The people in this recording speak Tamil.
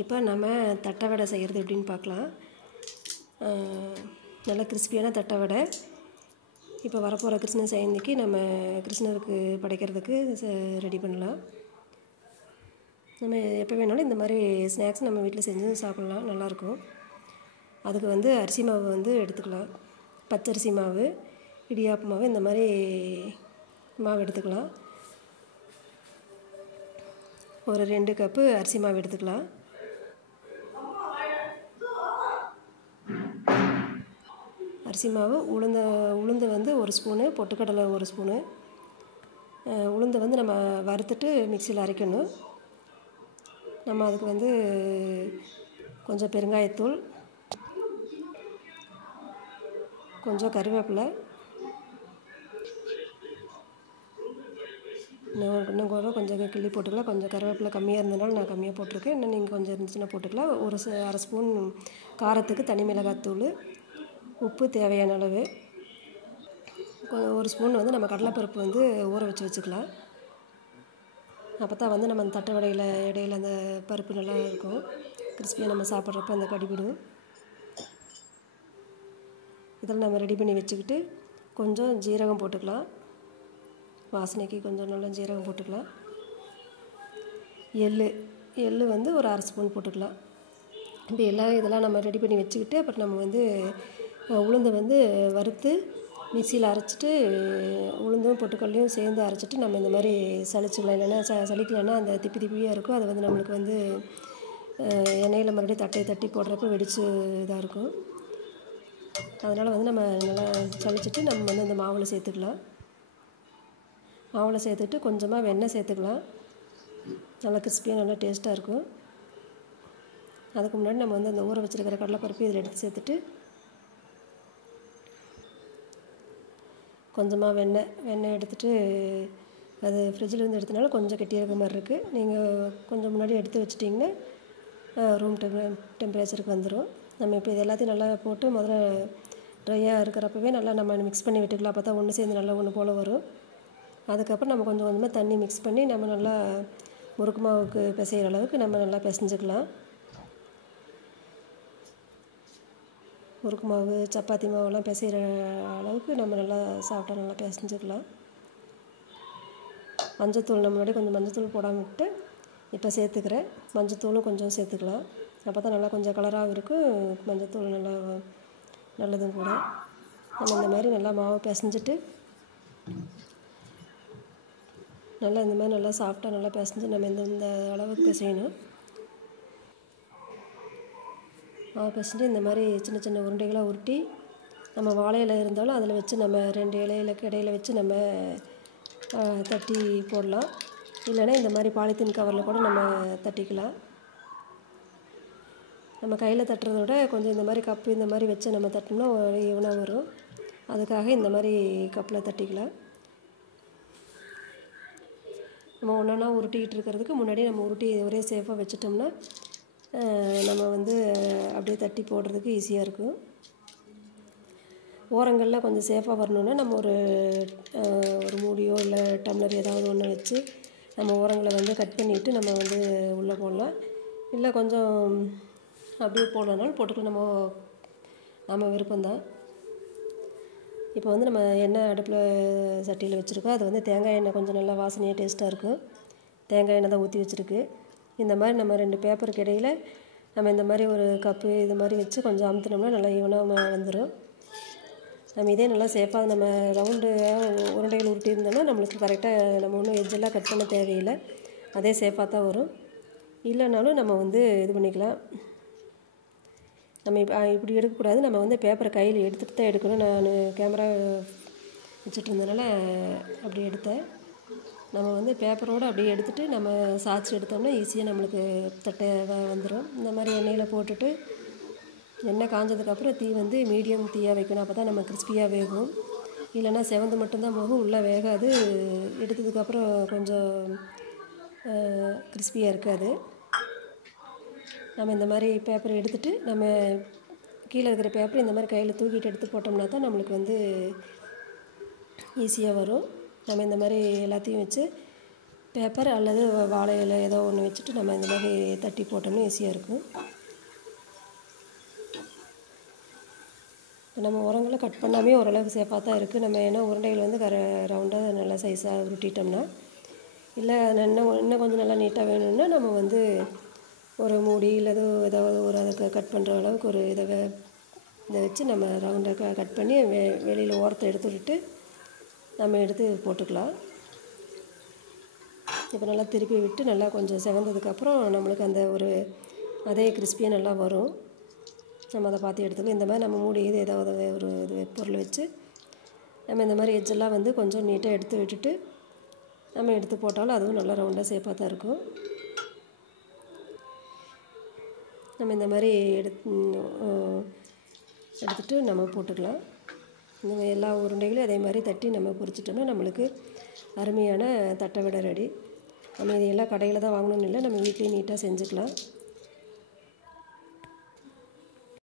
இப்போ நம்ம தட்டை வடை செய்கிறது எப்படின்னு பார்க்கலாம். நல்ல கிறிஸ்பியான தட்டை வடை. இப்போ வரப்போகிற கிருஷ்ண ஜெயந்திக்கு நம்ம கிருஷ்ணருக்கு படைக்கிறதுக்கு ரெடி பண்ணலாம். நம்ம எப்போ வேணாலும் இந்த மாதிரி ஸ்நாக்ஸ் நம்ம வீட்டில் செஞ்சு சாப்பிட்லாம், நல்லாயிருக்கும். அதுக்கு வந்து அரிசி மாவு வந்து எடுத்துக்கலாம். பச்சரிசி மாவு, இடியாப்பு மாவு, இந்த மாதிரி மாவு எடுத்துக்கலாம். ஒரு 2 கப்பு அரிசி மாவு எடுத்துக்கலாம். அரிசி மாவு, உளுந்து வந்து 1 ஸ்பூனு, பொட்டுக்கடலை 1 ஸ்பூனு. உளுந்து வந்து நம்ம வறுத்துட்டு மிக்சியில் அரைக்கணும். நம்ம அதுக்கு வந்து கொஞ்சம் பெருங்காயத்தூள், கொஞ்சம் கருவேப்பிலை, இன்னும் கூட கொஞ்சம் கிள்ளி போட்டுக்கலாம். கொஞ்சம் கருவேப்பிலை கம்மியாக இருந்ததுனால நான் கம்மியாக போட்டிருக்கேன். இன்னும் நீங்கள் கொஞ்சம் இருந்துச்சுன்னா போட்டுக்கலாம். ஒரு அரை ஸ்பூன் காரத்துக்கு தனி மிளகாத்தூள், உப்பு தேவையான அளவு, 1 ஸ்பூன் வந்து நம்ம கடலைப்பருப்பு வந்து ஊற வச்சுக்கலாம். அப்போ தான் வந்து நம்ம அந்த தட்டை வடையில் இடையில அந்த பருப்பு நல்லா இருக்கும், கிறிஸ்பியாக நம்ம சாப்பிட்றப்ப அந்த கடிபிடும். இதெல்லாம் நம்ம ரெடி பண்ணி வச்சுக்கிட்டு கொஞ்சம் ஜீரகம் போட்டுக்கலாம். வாசனைக்கு கொஞ்சம் நல்லா ஜீரகம் போட்டுக்கலாம். எள் வந்து ஒரு அரை ஸ்பூன் போட்டுக்கலாம். இப்படி இதெல்லாம் நம்ம ரெடி பண்ணி வச்சுக்கிட்டு அப்புறம் நம்ம வந்து உளுந்தை வந்து வறுத்து மிக்சியில் அரைச்சிட்டு உளுந்தும் பொட்டுக்கல்லையும் சேர்ந்து அரைச்சிட்டு நம்ம இந்த மாதிரி சளிச்சிக்கலாம். இல்லைன்னா சளிக்கலைன்னா அந்த திப்பியாக இருக்கும். அது வந்து நம்மளுக்கு வந்து எண்ணெயில் மறுபடியும் தட்டி போடுறப்ப வெடித்து இதாக இருக்கும். அதனால் வந்து நம்ம நல்லா சளிச்சிட்டு நம்ம வந்து அந்த மாவில் சேர்த்துக்கலாம். மாவில் சேர்த்துட்டு கொஞ்சமாக வெண்ணெய் சேர்த்துக்கலாம். நல்லா கிறிஸ்பியாக நல்லா டேஸ்ட்டாக இருக்கும். அதுக்கு முன்னாடி நம்ம வந்து அந்த ஊற வச்சுருக்கிற கடலைப்பருப்பு இதில் எடுத்து சேர்த்துட்டு கொஞ்சமாக வெண்ணெய் எடுத்துகிட்டு, அது ஃப்ரிட்ஜில் இருந்து எடுத்தனால கொஞ்சம் கெட்டியாக இருக்க மாதிரி இருக்குது. நீங்கள் கொஞ்சம் முன்னாடி எடுத்து வச்சிட்டிங்கன்னா ரூம் டெம்பரேச்சருக்கு வந்துடும். நம்ம இப்போ இது எல்லாத்தையும் நல்லா போட்டு முதல்ல ட்ரையாக இருக்கிறப்பவே நல்லா நம்ம மிக்ஸ் பண்ணி விட்டுக்கலாம். அப்போ தான் ஒன்று சேர்ந்து நல்லா ஒன்று போல் வரும். அதுக்கப்புறம் நம்ம கொஞ்சம் கொஞ்சமாக தண்ணி மிக்ஸ் பண்ணி நம்ம நல்லா முறுக்கு மாவுக்கு பிசைகிற அளவுக்கு நம்ம நல்லா பிசைஞ்சிக்கலாம். முறுக்கு மாவு, சப்பாத்தி மாவுலாம் பிசைகிற அளவுக்கு நம்ம நல்லா சாப்பிட்டா நல்லா பிசைஞ்சிக்கலாம். மஞ்சத்தூள் நம்ம முன்னாடி கொஞ்சம் மஞ்சத்தூள் போடாமல் விட்டு இப்போ சேர்த்துக்கிறேன். மஞ்சத்தூளும் கொஞ்சம் சேர்த்துக்கலாம். அப்போ தான் நல்லா கொஞ்சம் கலராகவும் இருக்கும். மஞ்சத்தூள் நல்லா நல்லதும் கூட. நம்ம இந்த மாதிரி நல்லா மாவு பிசைஞ்சிட்டு நல்லா இந்த மாதிரி நல்லா சாஃப்டாக நல்லா பிசைஞ்சு நம்ம இந்த அளவுக்கு பிசையணும். மாவு பிசைஞ்சு இந்த மாதிரி சின்ன சின்ன உருண்டைகளாக உருட்டி நம்ம வாழை இலை இருந்தாலும் அதில் வச்சு நம்ம 2 இலைகளுக்கு இடையில வச்சு நம்ம தட்டி போடலாம். இல்லைன்னா இந்த மாதிரி பாலித்தீன் கவரில் கூட நம்ம தட்டிக்கலாம். நம்ம கையில் தட்டுறத விட கொஞ்சம் இந்த மாதிரி கப்பு இந்த மாதிரி வச்சு நம்ம தட்டினோம்னா ஈவனாக வரும். அதுக்காக இந்த மாதிரி கப்பில் தட்டிக்கலாம். நம்ம ஒன்றா உருட்டிக்கிட்டு இருக்கிறதுக்கு முன்னாடி நம்ம உருட்டி ஒரே சேஃபாக வச்சிட்டோம்னா நம்ம வந்து அப்படியே தட்டி போடுறதுக்கு ஈஸியாக இருக்கும். ஓரங்களில் கொஞ்சம் சேஃபாக வரணுன்னா நம்ம ஒரு மூடியோ இல்லை டம்ளர் ஏதாவது ஒன்று வச்சு நம்ம ஓரங்களை வந்து கட் பண்ணிவிட்டு நம்ம வந்து உள்ளே போடலாம். இல்லை கொஞ்சம் அப்படியே போடலனாலும் போட்டுக்கலாம், நம்ம விருப்பம்தான். இப்போ வந்து நம்ம எண்ணெய் அடுப்பில் சட்டியில் வச்சுருக்கோம். அது வந்து தேங்காய் எண்ணெய் கொஞ்சம் நல்லா வாசனையாக டேஸ்ட்டாக இருக்கும். தேங்காய் எண்ணெய் தான் ஊற்றி வச்சுருக்கு. இந்த மாதிரி நம்ம 2 பேப்பருக்கு இடையில் நம்ம இந்த மாதிரி ஒரு கப்பு இது மாதிரி வச்சு கொஞ்சம் அமுத்தினோம்னா நல்லா ஈவனாக வந்துடும். நம்ம இதே நல்லா சேஃபாக நம்ம ரவுண்டு உருண்டைகள் உருட்டி இருந்தோம்னா நம்மளுக்கு கரெக்டாக நம்ம ஒன்றும் எஜ்ஜெல்லாம் கட் பண்ண தேவையில்லை. அதே சேஃபாக தான் வரும். இல்லைனாலும் நம்ம வந்து இது பண்ணிக்கலாம். நம்ம இப்படி எடுக்கக்கூடாது. நம்ம வந்து பேப்பரை கையில் எடுத்துகிட்டு தான் எடுக்கணும். நான் கேமரா வச்சுட்டு இருந்ததுனால அப்படி எடுத்தேன். நம்ம வந்து பேப்பரோடு அப்படியே எடுத்துகிட்டு நம்ம சாய்ச்சி எடுத்தோம்னா ஈஸியாக நம்மளுக்கு தட்டை வந்துடும். இந்த மாதிரி எண்ணெயில் போட்டுட்டு எண்ணெய் காஞ்சதுக்கப்புறம் தீ வந்து மீடியம் தீயாக வைக்கணும். அப்போ தான் நம்ம கிறிஸ்பியாக வேகும். இல்லைன்னா செவந்து மட்டும்தான் போகும், உள்ளே வேகாது. எடுத்ததுக்கப்புறம் கொஞ்சம் கிறிஸ்பியாக இருக்காது. நம்ம இந்த மாதிரி பேப்பரை எடுத்துகிட்டு நம்ம கீழே இருக்கிற பேப்பரை இந்த மாதிரி கையில் தூக்கிட்டு எடுத்து போட்டோம்னா தான் நம்மளுக்கு வந்து ஈஸியாக வரும். நம்ம இந்த மாதிரி எல்லாத்தையும் வச்சு பேப்பர் அல்லது வாழை இலை ஏதோ ஒன்று வச்சுட்டு நம்ம இந்த மாதிரி தட்டி போட்டோம்னா ஈஸியாக இருக்கும். இப்போ நம்ம உரங்களை கட் பண்ணாமே ஓரளவுக்கு சேஃபாக தான் இருக்குது. நம்ம ஏன்னா உருண்டைகள் வந்து ரவுண்டாக நல்லா சைஸாக உருட்டிட்டோம்னா, இல்லை இன்னும் கொஞ்சம் நல்லா நீட்டாக வேணும்னா நம்ம வந்து ஒரு மூடி இல்லது ஏதாவது ஒரு அதுக்கு கட் பண்ணுற அளவுக்கு ஒரு இதை வச்சு நம்ம ரவுண்டாக கட் பண்ணி வெளியில் ஓரத்தை எடுத்து விட்டுட்டு நம்ம எடுத்து போட்டுக்கலாம். இப்போ நல்லா திருப்பி விட்டு நல்லா கொஞ்சம் செவந்ததுக்கப்புறம் நம்மளுக்கு அந்த ஒரு அதே கிறிஸ்பியாக நல்லா வரும். நம்ம அதை பார்த்து எடுத்துக்கலாம். இந்த மாதிரி நம்ம மூடி ஏதாவது ஒரு பொருள் வச்சு நம்ம இந்த மாதிரி எட்ஜெல்லாம் வந்து கொஞ்சம் நீட்டாக எடுத்து விட்டுட்டு நம்ம எடுத்து போட்டாலும் அதுவும் நல்லா ரவுண்டாக சேஃபாக தான் இருக்கும். நம்ம இந்த மாதிரி எடுத்துகிட்டு நம்ம போட்டுக்கலாம். இந்த எல்லா உருண்டைகளையும் அதே மாதிரி தட்டி நம்ம பொரிச்சிட்டோம்னா நம்மளுக்கு அருமையான தட்டை வடை ரெடி. நம்ம இதையெல்லாம் கடையில் தான் வாங்கணும்னு இல்லை, நம்ம வீட்லேயும் நீட்டாக செஞ்சுக்கலாம்.